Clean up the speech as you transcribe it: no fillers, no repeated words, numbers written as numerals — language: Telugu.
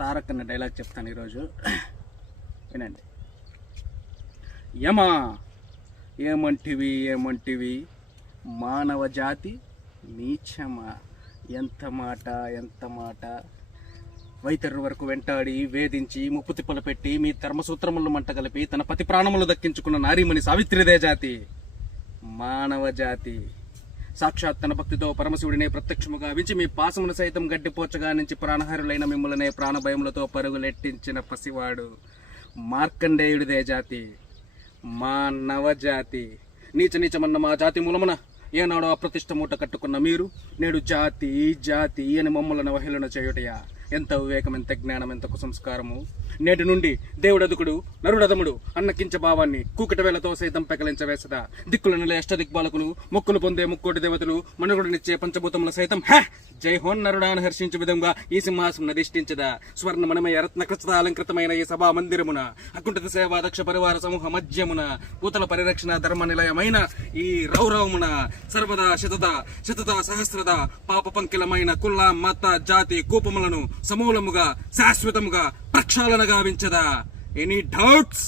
తారక్ అన్న డైలాగ్ చెప్తాను ఈరోజు, వినండి. యమా ఏమంటివి మానవ జాతి నీచమా, ఎంత మాట వైతరు వరకు వెంటాడి వేధించి ముప్పు తిప్పలు పెట్టి మీ ధర్మసూత్రములను మంట కలిపి తన పతి ప్రాణములు దక్కించుకున్న నారీమణి సావిత్రిదే జాతి మానవ జాతి. సాక్షాత్ తన భక్తితో పరమశివుడినే ప్రత్యక్షముగా వించి మీ పాసమును సైతం గడ్డిపోచగా నుంచి ప్రాణహరులైన మిమ్మల్నే ప్రాణభయములతో పరుగులెట్టించిన పసివాడు మార్కండేయుడిదే జాతి మానవ జాతి. నీచమన్న మా జాతి మూలమున ఏనాడో అప్రతిష్ట మూట కట్టుకున్న మీరు నేడు జాతి అని మమ్మల్ని అవహేళన చేయుటయా? ఎంత వివేకం, ఎంత జ్ఞానం, ఎంత కుసంస్కారము! నేటి నుండి దేవుడదుకుడు నరుడదముడు అన్న కించ భావాన్ని కూకటి వేలతో సైతం పెకలించవేసదా? దిక్కుల నెల అష్టదిక్పాలకులు, మొక్కులు పొందే ముక్కోటి దేవతలు, మనుగుడినిచ్చే పంచభూతముల సైతం జై హోన్ నరుడాను హర్షించే విధంగా ఈ సింహాసనం అధిష్ఠించదా? స్వర్ణమణమయ రత్నకృత అలంకృతమైన ఈ సభా మందిరమున అకుంఠిత సేవా దక్ష పరివార సమూహ మధ్యమున పూతల పరిరక్షణ ధర్మ నిలయమైన ఈ రౌరవమున సర్వదా శతద సహస్రద పాప పంకిలమైన కుల మత జాతి కూపములను సమూలముగా శాశ్వతముగా ప్రక్షాళన గావించదా? Any doubts?